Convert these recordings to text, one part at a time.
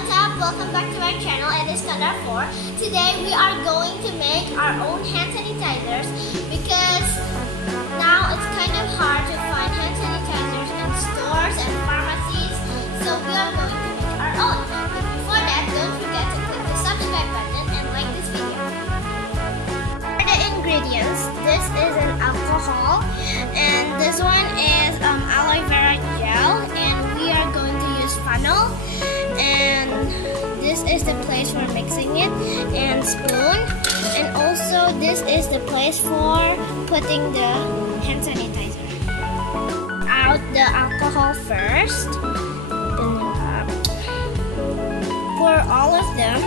what's up? Welcome back to my channel at Iskandar FOUR. Today we are going to make our own hand sanitizers because now it's kind of hard to find hand sanitizers in stores and pharmacies. So we are going to make our own. But before that, don't forget to click the subscribe button and like this video. For the ingredients, this is an alcohol and this one is aloe vera gel, and we are going to use funnel, and this is the place for mixing it, and spoon, and also this is the place for putting the hand sanitizer. Out the alcohol first, then pour all of them.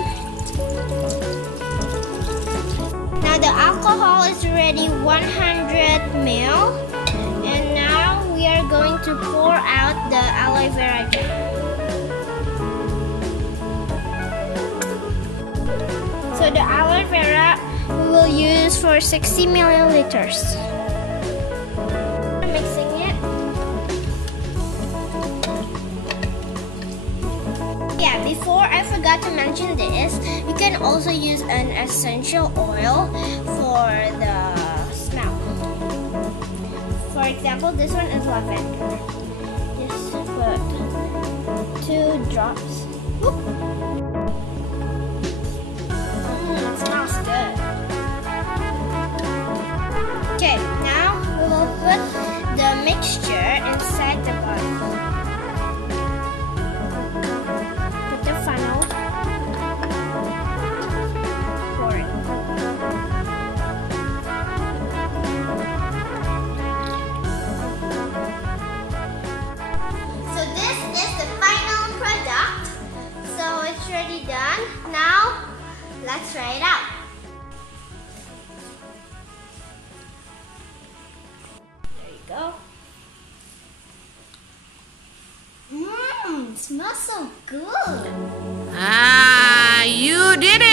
Now the alcohol is already 100 ml, and now we are going to pour out the aloe vera gel. So the aloe vera we will use for 60 milliliters. Mixing it. Yeah, before I forgot to mention this, you can also use an essential oil for the smell. For example, this one is lavender. Just put 2 drops. Whoop. It smells good. Okay, now we will put the mixture inside the bottle. Put the funnel. Pour it. So this is the final product. So it's already done. Now let's try it out. There you go. Smells so good. You did it!